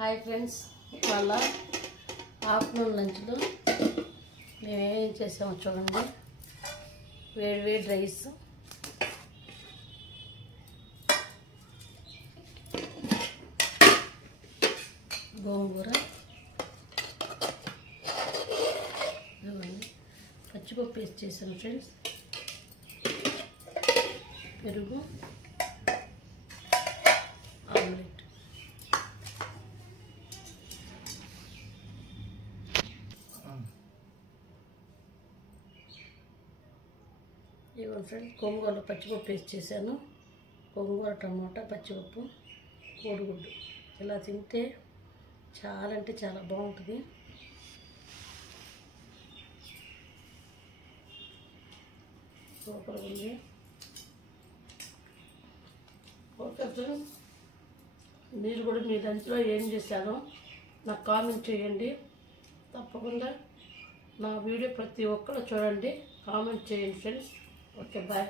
Hi friends, ఇవాళ afternoon లంచ్లో మేము ఏం చేసామో చూడండి. వేడి వేడి రైస్, గోంగూర, పచ్చిపప్పు వేసి చేసాను ఫ్రెండ్స్, పెరుగు, ఆమ్లెట్. ఇవ్వండి ఫ్రెండ్స్, గోంగూరలో పచ్చిపప్పు వేసి చేశాను. గోంగూర, టమాటా, పచ్చిపప్పు, కోడిగుడ్డు. ఇలా తింటే చాలా అంటే చాలా బాగుంటుంది. సూపర్గా ఉంది. ఓకే ఫ్రెండ్స్, మీరు కూడా మీ లంచ్లో ఏం చేశారో నాకు కామెంట్ చేయండి. తప్పకుండా నా వీడియో ప్రతి ఒక్కరు చూడండి, కామెంట్ చేయండి ఫ్రెండ్స్. Okay, bye.